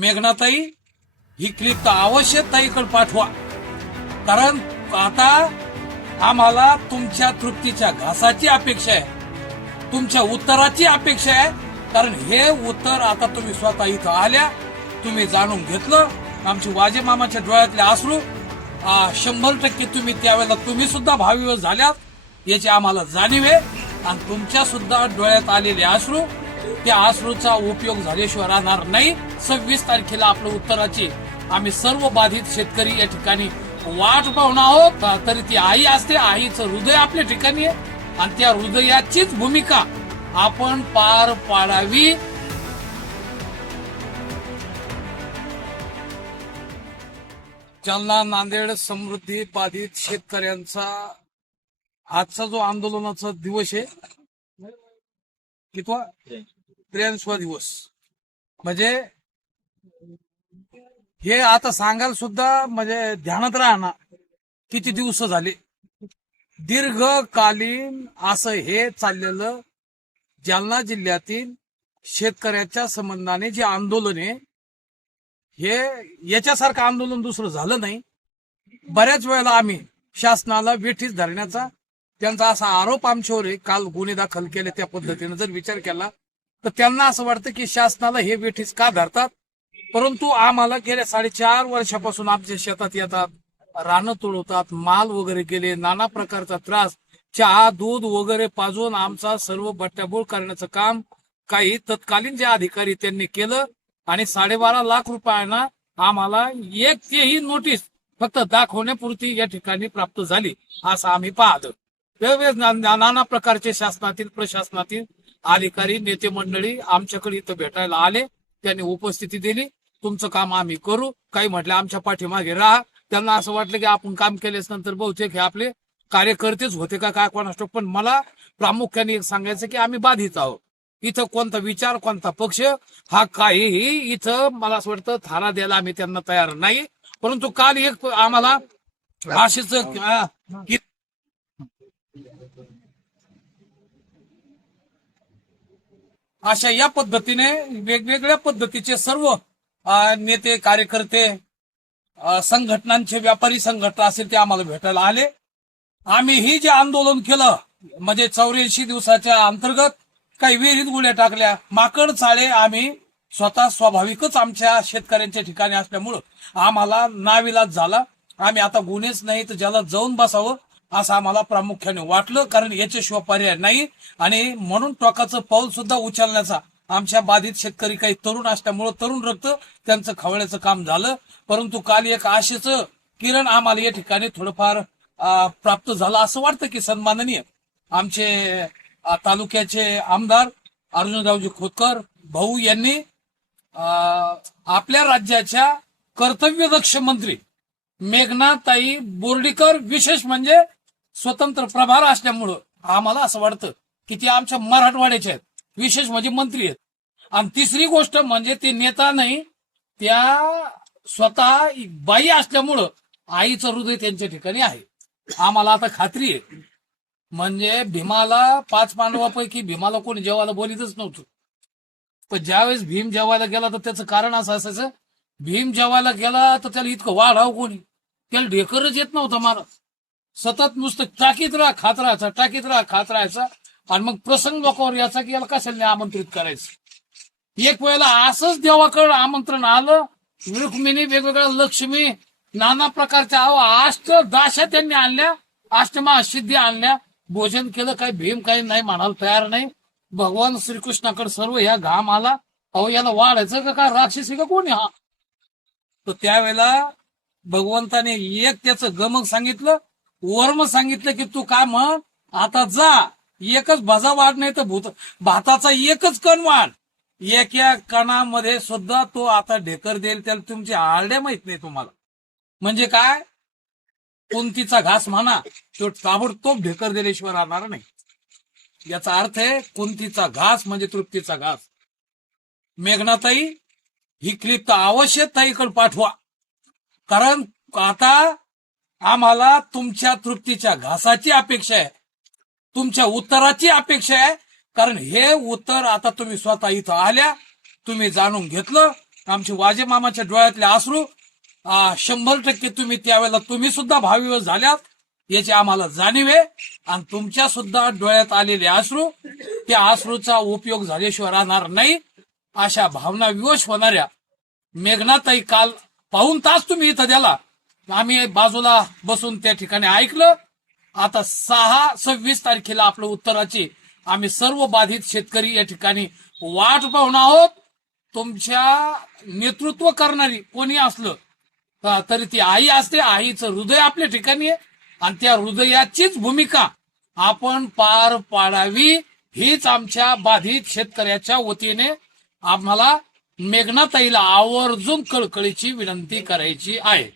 मेघनाताई ही clip तर अवश्य ताईकडे पाठवा. कारण आता आम्हाला तुमच्या तृप्तीच्या घासाची अपेक्षा आहे. तुमच्या उत्तराची अपेक्षा आहे. कारण हे उत्तर आता तुम्ही स्वतः इथं आल्या तुम्ही जाणून घेतलं. आमची वाजे मामाच्या डोळ्यातले आसरू शंभर टक्के तुम्ही त्यावेळेला तुम्ही सुद्धा भाविव झाल्यात याची आम्हाला जाणीव आहे. आणि तुमच्या सुद्धा डोळ्यात आलेले अश्रू त्या अश्रूचा उपयोग झाल्याशिवाय राहणार नाही. सव्वीस तारखेला आपलं उत्तराची आम्ही सर्व बाधित शेतकरी या ठिकाणी वाट पाहून आहोत. तरी ती आई असते आईचं हृदय आपल्या ठिकाणी आहे. आणि त्या हृदयाचीच भूमिका आपण पार पाडावी. जालना नांदेड समृद्धी बाधित शेतकऱ्यांचा आजचा जो आंदोलनाचा दिवस आहे कितवा? त्र्याऐंशवा दिवस. म्हणजे हे आता सांगायला सुद्धा म्हणजे ध्यानात राहणार किती दिवस झाले. दीर्घकालीन असं हे चाललेलं जालना जिल्ह्यातील शेतकऱ्याच्या संबंधाने जे आंदोलन आहे हे याच्यासारखं आंदोलन दुसरं झालं नाही. बऱ्याच वेळेला आम्ही शासनाला वेठीस धरण्याचा त्यांचा असा आरोप आमच्यावर आहे. काल गुन्हे दाखल केले त्या पद्धतीने जर विचार केला तर त्यांना असं वाटतं की शासनाला हे वेठीस का धरतात? परंतु आम्हाला गेल्या साडेचार वर्षापासून आमच्या शेतात येतात रानं तुडवतात माल वगैरे गेले नाना प्रकारचा त्रास चहा दूध वगैरे पाजून आमचा सर्व बट्ट्याबोळ करण्याचं काम काही तत्कालीन जे अधिकारी त्यांनी केलं आणि साडेबारा लाख रुपयांना आम्हाला एक तेही नोटीस फक्त दाखवण्यापुरती या ठिकाणी प्राप्त झाली असं आम्ही पाहतो. वेगवेगळ्या नाना प्रकारचे शासनातील प्रशासनातील अधिकारी नेते मंडळी आमच्याकडे इथं भेटायला आले त्यांनी उपस्थिती दिली. तुमचं काम आम्ही करू. काही म्हटलं आमच्या पाठीमागे राहा. त्यांना असं वाटलं की आपण काम केल्यास नंतर बहुतेक हे आपले कार्यकर्तेच होते का काय कोणास. पण मला प्रामुख्याने एक सांगायचं की आम्ही बाधित आहोत. इथं कोणता विचार कोणता पक्ष हा काहीही इथं मला असं वाटतं थारा द्यायला आम्ही त्यांना तयार नाही. परंतु काल एक आम्हाला अशीच अं, की अशा या पद्धतीने वेगवेगळ्या पद्धतीचे सर्व नेते कार्यकर्ते संघटनांचे व्यापारी संघटना असेल ते आम्हाला भेटायला आले. आम्ही ही जे आंदोलन केलं म्हणजे चौऱ्याऐंशी दिवसाच्या अंतर्गत काही विहिरीत गुड्या टाकल्या माकड चाळे आम्ही स्वतः स्वाभाविकच आमच्या शेतकऱ्यांच्या ठिकाणी असल्यामुळं आम्हाला नाविलाज झाला. आम्ही आता गुन्हेच नाही तर ज्याला जाऊन बसावं असं आम्हाला प्रामुख्याने वाटलं कारण याच्याशिवाय पर्याय नाही. आणि म्हणून टोकाचं पाऊल सुद्धा उचलण्याचा आमच्या बाधित शेतकरी काही तरुण असल्यामुळं तरुण रक्त त्यांचं खवळ्याचं काम झालं. परंतु काल एक आशेचं किरण आम्हाला या ठिकाणी थोडंफार प्राप्त झालं असं वाटतं की सन्माननीय आमचे तालुक्याचे आमदार अर्जुनरावजी खोतकर भाऊ यांनी अं, आपल्या राज्याच्या कर्तव्यदक्ष मंत्री मेघनाताई बोर्डीकर विशेष म्हणजे स्वतंत्र प्रभार असल्यामुळं आम्हाला असं वाटतं की ते आमच्या मराठवाड्याचे आहेत. विशेष म्हणजे मंत्री आहेत. आणि तिसरी गोष्ट म्हणजे ते नेता नाही त्या स्वतः बाई असल्यामुळं आईचं हृदय त्यांच्या ठिकाणी आहे. आम्हाला आता खात्री आहे. म्हणजे भीमाला पाच पांडवापैकी भीमाला कोणी जेवायला बोलीतच नव्हतं. पण ज्यावेळेस भीम जेवायला गेला तर त्याचं कारण असं असायचं भीम जेवायला गेला तर त्याला इतकं वाढाव कोणी? त्याला ढेकरच येत नव्हतं मला सतत नुसतं टाकीत राहा खात राहायचा टाकीत राहा खात राहायचा. आणि मग प्रसंग लोकांवर याचा की याला कशाने आमंत्रित करायचं? एक वेळेला असंच देवाकडं आमंत्रण आलं रुक्मिणी वेगवेगळ्या लक्ष्मी नाना प्रकारच्या अहो अष्ट दाशा त्यांनी आणल्या अष्टमा सिद्धी आणल्या. भोजन केलं काही भीम काही नाही म्हणायला तयार नाही. भगवान श्रीकृष्णाकडे सर्व ह्या घाम आला अहो याला वाढायचं का काय राक्षसी का कोणी हा? तर त्यावेळेला भगवंताने एक त्याचं गमक सांगितलं वर्म सांगितलं की तू काय म्हण? आता जा. एकच भजा वाढ नाही तर भूत भाताचा एकच कण वाढ. एक या कणामध्ये सुद्धा तो आता ढेकर देईल त्याला तुमची आरड्या माहीत नाही तुम्हाला. म्हणजे काय? कुंतीचा घास म्हणा तो ताबडतोब ढेकर दिल्याशिवाय राहणार नाही. याचा अर्थ आहे कुंतीचा घास म्हणजे तृप्तीचा घास. मेघनाताई ही क्लिप तर अवश्य ताईकडे पाठवा. कारण आता आम्हाला तुमच्या तृप्तीच्या घासाची अपेक्षा आहे. तुमच्या उत्तराची अपेक्षा आहे. कारण हे उत्तर आता तुम्ही स्वतः इथं आल्या. तुम्ही जाणून घेतलं. आमचे वाजे मामाच्या डोळ्यातले आसरू. शंभर टक्के तुम्ही त्यावेळेला तुम्ही सुद्धा भाविव झाल्यात. याची आम्हाला जाणीव आहे. आणि तुमच्या सुद्धा डोळ्यात आलेले आसरू त्या आसरूचा उपयोग झाल्याशिवाय राहणार नाही. अशा भावना विवश होणाऱ्या मेघनाताई काल पाहून तास तुम्ही इथं द्याला. आम्ही बाजूला बसून त्या ठिकाणी ऐकलं. आता सहा सव्वीस तारखेला आपलं उत्तराची आम्ही सर्व बाधित शेतकरी या ठिकाणी वाट पाहून आहोत. तुमच्या नेतृत्व करणारी कोणी असलं तरी ती आई असते. आईचं हृदय आपल्या ठिकाणी आहे. आणि त्या हृदयाचीच भूमिका आपण पार पाडावी हीच आमच्या बाधित शेतकऱ्याच्या वतीने आम्हाला मेघनाताईला आवर्जून कळकळीची विनंती करायची आहे.